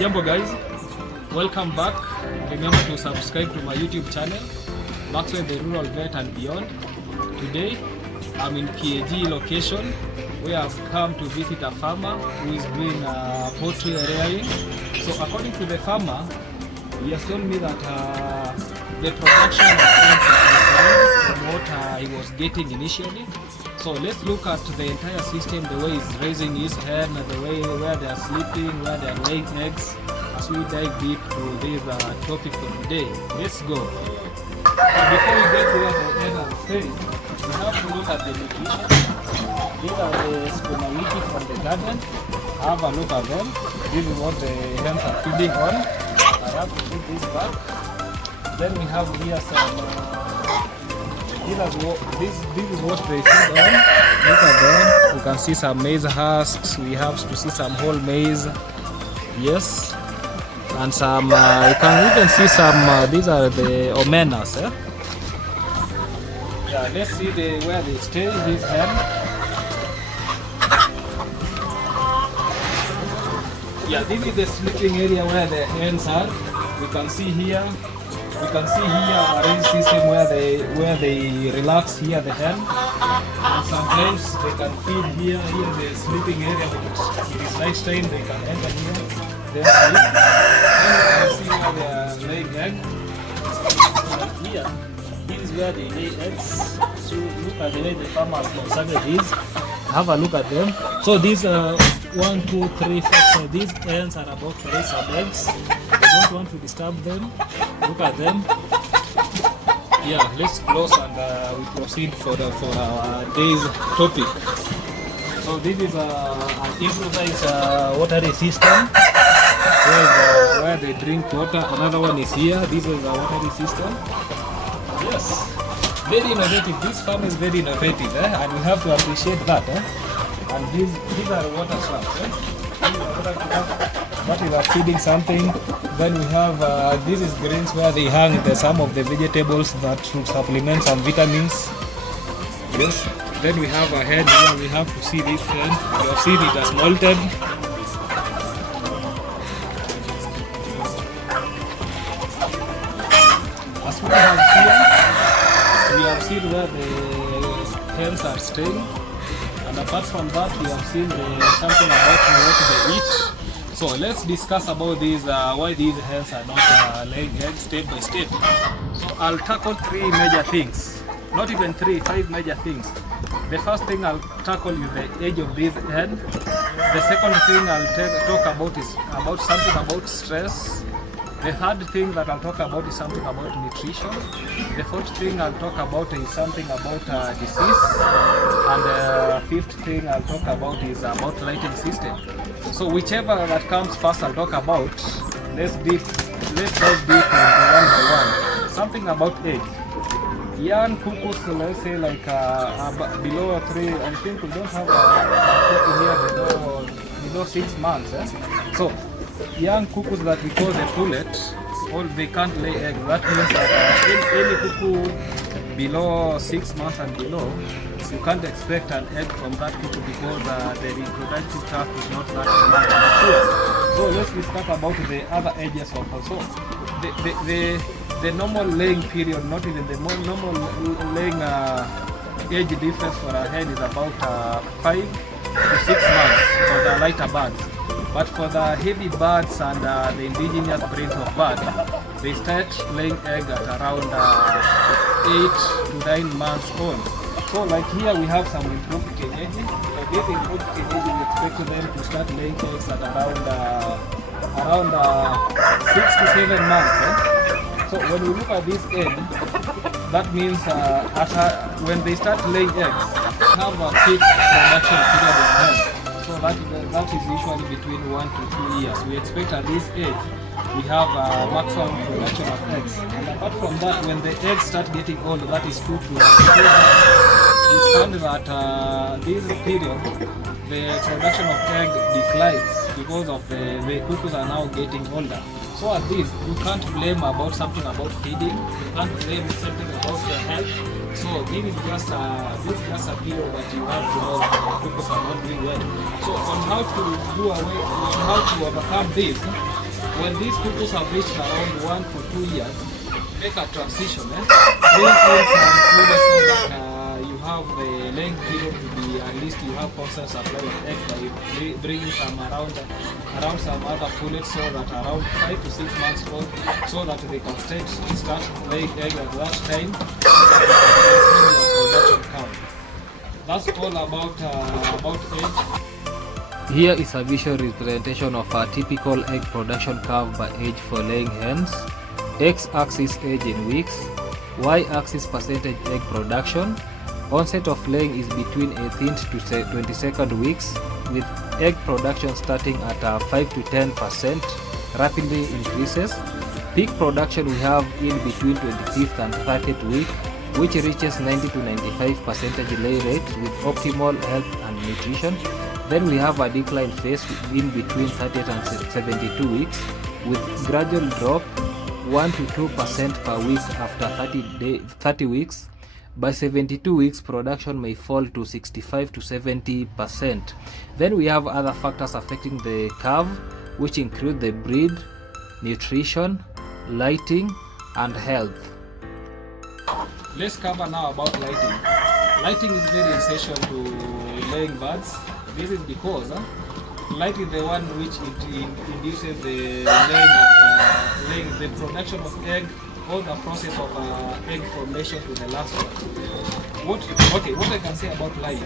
Jambo guys, welcome back. Remember to subscribe to my YouTube channel, Maxwell the Rural Vet and Beyond. Today, I'm in PAG location where I've come to visit a farmer who is doing poultry rearing. So according to the farmer, he has told me that the production of eggs is declined from what he was getting initially. So let's look at the entire system, the way he's raising his hen, the way where they are sleeping, where they are laying eggs, as we dive deep to this topic for today. Let's go. Before we get to where the hen are staying, we have to look at the nutrition. These are the sukuma wiki from the garden. Have a look at them. This is what the hens are feeding on. I have to put this back. Then we have here some this is what they feed on. Look at them. You can see some maize husks. We have to see some whole maize. Yes. And some, you can even see some, these are the omenas. Eh? Yeah, let's see where they stay, this hen. Yeah, this is the sleeping area where the hens are. We can see here. You can see here a range system where they relax here, the hen. And sometimes they can feed here. Here the sleeping area. It is night time. They can enter here. Then sleep. And you can see where they are laying egg. So here, this is where they lay eggs. So look at the way the farmers constructed these. Have a look at them. So these 1, 2, 3, 4. So these hens are about to lay some eggs. I don't want to disturb them. Look at them. Yeah, let's close and we proceed for our day's topic. So this is an improvised watering system where they drink water. Another one is here. This is a watering system. Yes, very innovative. This farm is very innovative, and we have to appreciate that. And these are water traps. That is feeding something. Then we have this is greens where they hang some of the vegetables that should supplement some vitamins. Yes. Then we have a hen here. We have to see this hen. You have seen it has molted. As we have here, we have seen where the hens are staying. And apart from that, we have seen something about what they eat. So let's discuss about these, why these hens are not laying eggs step by step. So I'll tackle 3 major things, not even 3, 5 major things. The first thing I'll tackle is the age of this hen. The second thing I'll talk about is something about stress. The third thing that I'll talk about is something about nutrition. The fourth thing I'll talk about is something about disease. And the fifth thing I'll talk about is about lighting system. So whichever that comes first I'll talk about. Let's dive deep into one by one. Something about age. Young cuckoos, let's say like below 3, I think we don't have a cuckoo here below 6 months. So young cuckoos that we call the pullet, or they can't lay eggs. That means that any cuckoo below 6 months and below, you can't expect an egg from that cuckoo because the reproductive tract is not that mature. So let's discuss about the other ages of also. The normal laying period, not even the normal laying age difference for a hen is about 5 to 6 months for the lighter birds. But for the heavy birds and the indigenous breeds of birds, they start laying egg at around 8 to 9 months old. So like here we have some improved cages. So these improved cages, we expect them to start laying eggs at around 6 to 7 months. So when we look at this egg, that means when they start laying eggs, have a peak production period of time. So that is usually between 1 to 2 years. We expect at this age we have a maximum production of eggs. And apart from that, when the eggs start getting old, that is 2 to 3 years. We found that this period the production of egg declines because of the cuckoos are now getting older. So at this, you can't blame about something about feeding. You can't blame something about your health. So this is just a period that you have to know cuckoos are not doing well. So on how to overcome this, when these couples have reached around 1 to 2 years, make a transition, bring in some food so that you have the laying period to be at least you have constant supply of eggs, by bringing some around some other pullets so that around 5 to 6 months old, so that they can start laying egg at that time. That's all about egg. Here is a visual representation of a typical egg production curve by age for laying hens. X-axis age in weeks, Y-axis percentage egg production. Onset of laying is between 18th to 22nd weeks, with egg production starting at 5 to 10%, rapidly increases. Peak production we have in between 25th and 30th week, which reaches 90 to 95% lay rate with optimal health and nutrition. Then we have a decline phase in between 30th and 72 weeks, with gradual drop 1 to 2% per week after 30 weeks. By 72 weeks, production may fall to 65 to 70%. Then we have other factors affecting the curve, which include the breed, nutrition, lighting, and health. Let's cover now about lighting. Lighting is very essential to laying birds. This is because light is the one which induces the laying, the production of egg, or the process of egg formation to the last one. What I can say about light,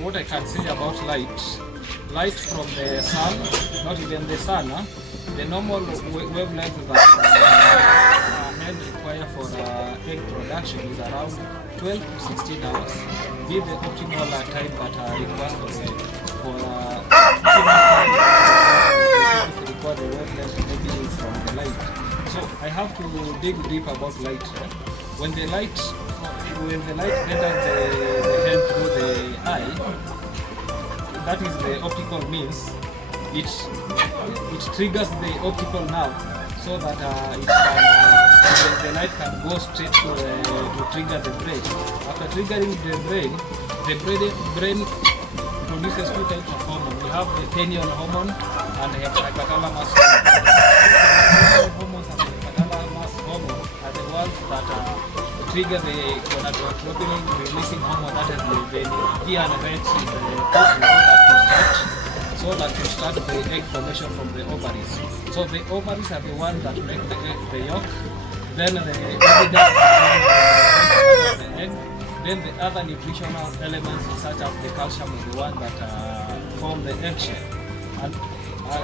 what I can say about light from the sun, not even the sun, the normal wavelength that hen require for egg production is around 12 to 16 hours. Be the optimal time that requires for require the wavelength maybe from the light. So I have to dig deep about light. When the light enters the hen through the eye, that is the optical means. It triggers the optical nerve so that the light can go straight to trigger the brain. After triggering the brain produces two types of hormone. We have the pineal hormone and the hypothalamus hormone. The hormones and the hypothalamus hormone are the ones that trigger the gonadotropin releasing hormone, that is the GnRH so that to start the egg formation from the ovaries. So the ovaries are the ones that make the yolk, then the egg, then the other nutritional elements such as the calcium is the one that form the eggshell, and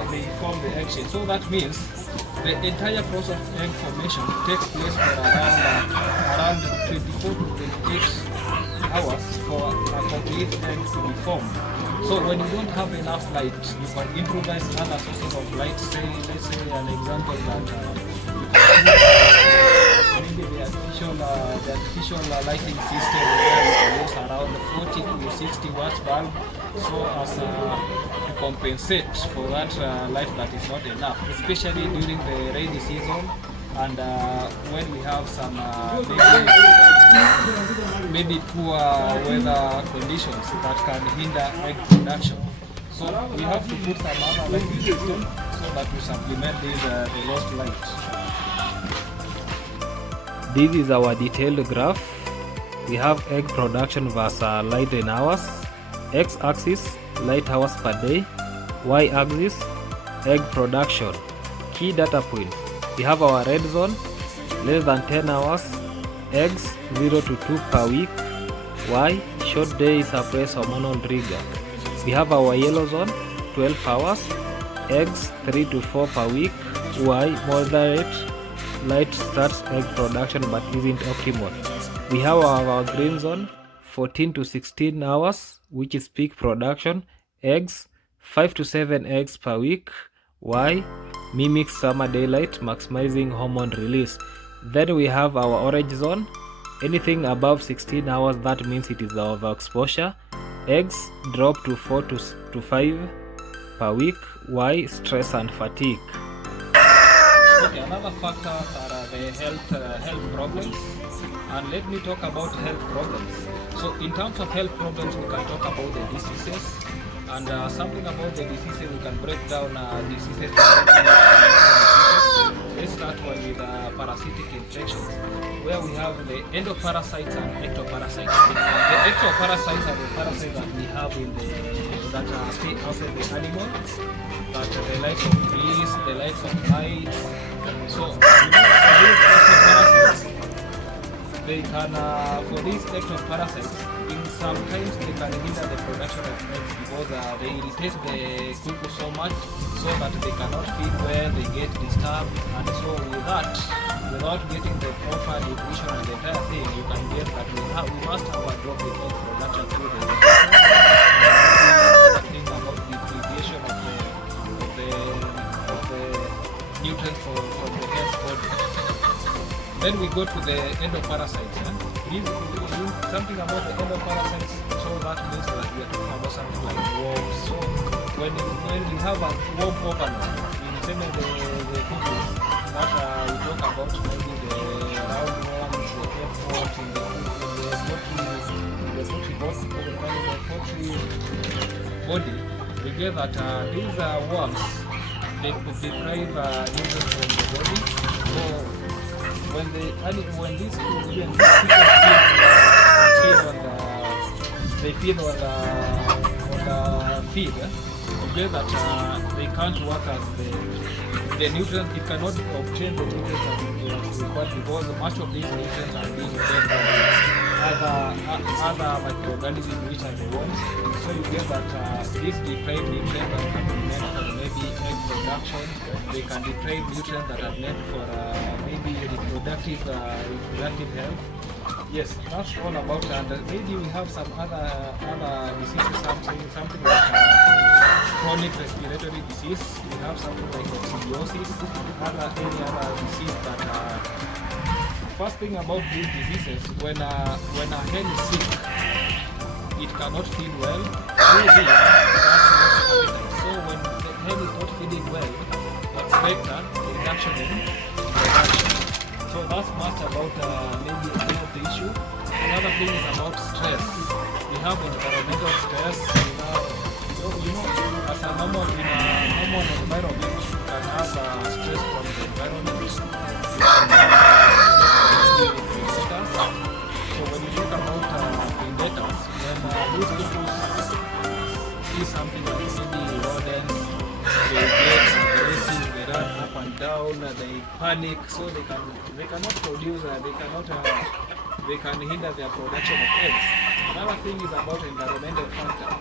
they form the eggshell. So that means the entire process of egg formation takes place for around 24 to 28 hours for a complete egg to be formed. So when you don't have enough light, you can improvise other sources of light. Let's say an example that maybe the artificial lighting system where you can use around 40 to 60 watts bulb, so as to compensate for that light that is not enough, especially during the rainy season and when we have some maybe poor weather conditions that can hinder egg production. So we have to put some other lighting system so that we supplement the lost light. This is our detailed graph. We have egg production versus light in hours. X-axis light hours per day, Y-axis egg production. Key data points: we have our red zone, less than 10 hours, eggs 0 to 2 per week. Y, short day suppress hormonal trigger. We have our yellow zone, 12 hours, eggs 3 to 4 per week. Y, moderate light starts egg production but isn't optimal. We have our green zone, 14 to 16 hours, which is peak production. Eggs 5 to 7 eggs per week. Y, mimics summer daylight, maximizing hormone release. Then we have our orange zone, anything above 16 hours, that means it is overexposure. Eggs drop to 4 to 5 per week. Y, stress and fatigue. Okay, another factor are the health problems, and let me talk about health problems. So in terms of health problems, we can talk about the diseases, and something about the diseases, we can break down diseases. Let's start with parasitic infections, where we have the endoparasites and ectoparasites. The ectoparasites are the parasites that we have in that stay outside the animal, that the likes of fleas, the likes of mites. So these ectoparasites, they can, for these ectoparasites, sometimes they can hinder the production of eggs because they irritate the cuckoo so much so that they cannot feed well, they get disturbed, and so with that, without getting the proper nutrition and the entire thing, you can get that we must have a drop in egg production through the thing about depletion of the nutrients from the hens body. Then we go to the endoparasites. Something about the endoparasites, so that means that we are talking about something like worms. So when we have a worm overload in some of the cookies, that we talk about maybe the roundworms, the earthworms in the poultry body, we get that these worms, they could deprive nutrients from the body. So when these people they feed on the feed, okay, that they can't work as the nutrients. It cannot obtain the nutrients that it requires because much of these nutrients are being fed by other microorganisms which are the worms. So you get that these deprived nutrients that can be meant for maybe egg production, they can deprive nutrients that are meant for maybe reproductive health. Yes, that's all about that. Maybe we have some other diseases, something like chronic respiratory disease. We have something like coccidiosis, any other disease that. First thing about these diseases, when a hen is sick, it cannot feed well. So when the hen is not feeding well, expect a reduction in production. So that's much about maybe a health issue. Another thing is about stress. We have environmental stress. So as a normal environment, you can have stress from the environment. So when you talk about predators, when these people see something like maybe rodents, they get aggressive, they run up and down, they panic, so they cannot produce, they can hinder their production of eggs. Another thing is about environmental factor.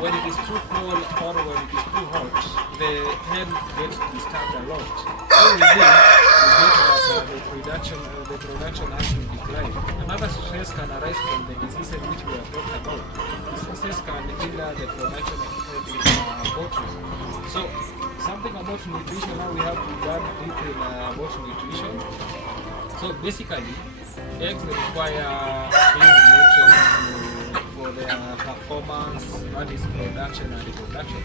When it is too cold or when it is too hot, the hen gets disturbed a lot. So with this, the production has to decline. Another stress can arise from the diseases which we have talked about. Diseases can hinder the production of eggs in poultry. So something about nutrition, now we have to learn detail about nutrition. So basically, eggs require these nutrients for their performance, that is production and reproduction.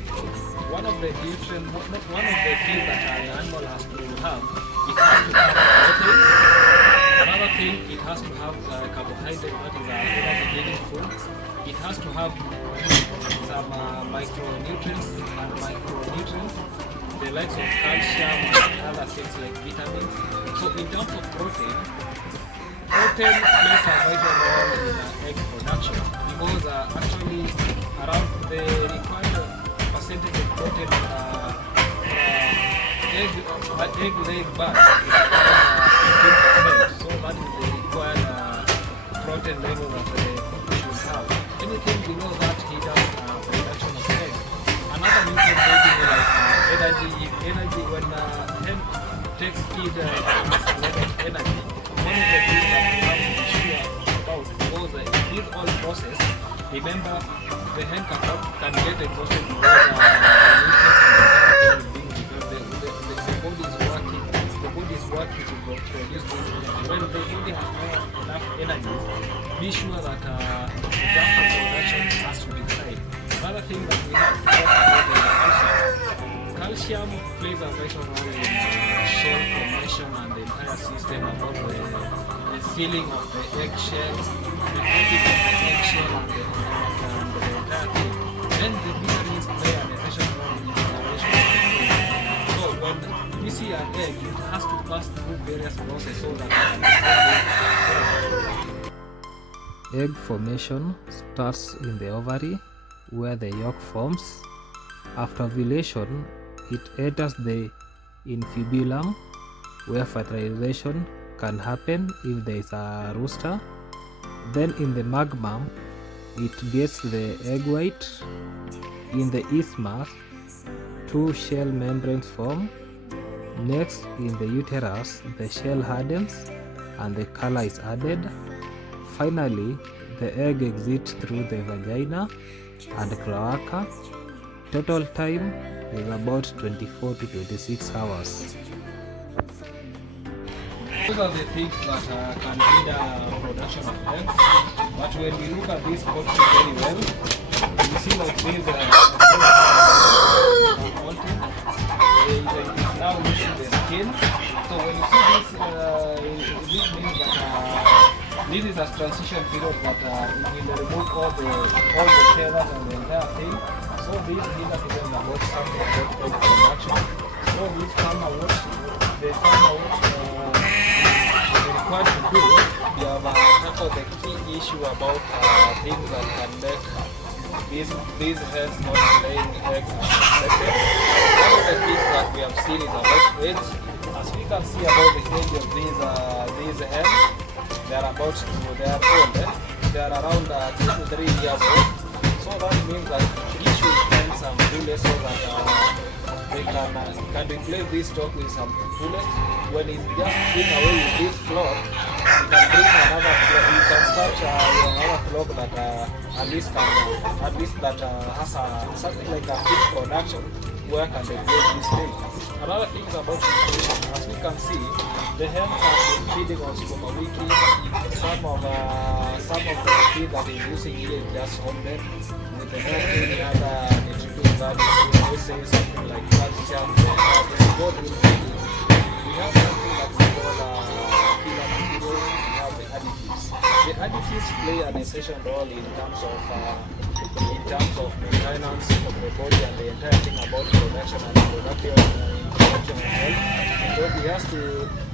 One of the nutrients, one of the things that an animal has to have, it has to have protein. Another thing, it has to have carbohydrate, that is energy-giving food. It has to have some micronutrients and macronutrients, the likes of calcium and other things like vitamins. So in terms of protein plays a vital role in egg production because actually around the required percentage of protein egg bag is about 15%. So that is the required protein level that the cookie should have. Anything below that hinders production of eggs. Another nutrient maybe like energy. When hen takes feed, has a lot of energy. One of the things that we have to be sure about, because in this whole process, remember the hen can get exhausted because the body is working to produce this. When the body has not enough energy, be sure that the production has to be high. Another thing that we have to talk about is calcium plays a vital role in shell formation and the entire system about the the filling of the eggshell, the cooking of the eggshell and the entire thing. Then the bees play an essential role in the generation of the egg. So when we see an egg, it has to pass through various processes so that egg formation starts in the ovary where the yolk forms. After ovulation, it enters the infibulum where fertilization can happen if there is a rooster. Then in the magma, it gets the egg white. In the isthmus, two shell membranes form. Next, in the uterus, the shell hardens and the color is added. Finally, the egg exits through the vagina and cloaca. Total time is about 24 to 26 hours. Those are the things that can hinder production of eggs. But when we look at this poultry very well, you see like this molting. It is now losing the skin. So when you see this, this means that this is a transition period that it will remove all the feathers and the entire thing. So this hinders even about something about egg production. So this farmer the farmer required to do, we have tackled the key issue about things that can make these hens not laying eggs as expected. One of the things that we have seen is about age. As we can see about the age of these hens, they are old. They are around 2 to 3 years old. So that means that we should find some bullets so that they can replace this stock with some bullets. When it's just doing away with this flock, you can bring another flock. You can start another flock that at least that has something like a fish production where can they grow this thing. Another thing is about nutrition. As we can see, the hens have been feeding on sukuma wiki. Some of the feed that is using here is just homemade with the not any other nutrition value. We say something like calcium. We have something that we call filler materials. We have the additives. The additives play an essential role in terms of maintenance of the body and the entire thing about production and production as well. So we have to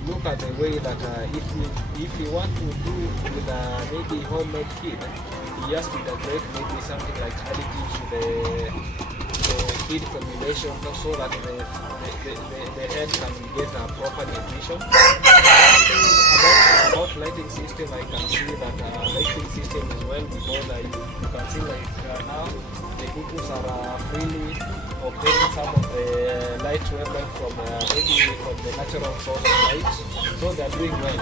look at the way that if you want to do with maybe homemade feed, you have to integrate maybe something like additives to the feed formulation so that the hen can get a proper nutrition. About lighting system, I can see that lighting system is well because you can see like now the cuckoos are freely obtaining some of the light wavelength from maybe from the natural source of light, so they are doing well.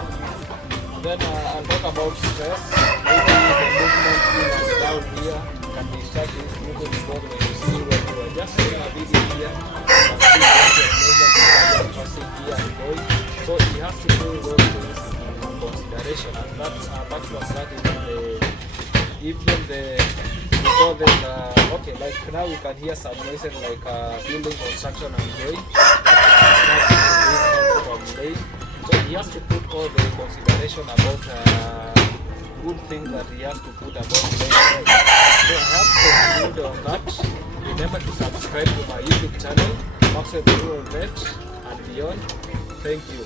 Then I'll talk about stress. Maybe the movement is down here can disturb this glucose because when you see when you are just seeing a video here, you can see that your movement is passing here and going. So you have to do those things in consideration, and that's even the before then okay, like now you can hear some noises like building construction and going. From laying. So he has to put all the consideration about good things that he has to put about laying. So I have to conclude on that. Remember to subscribe to my YouTube channel, Maxwell Rural Vet and Beyond. Thank you.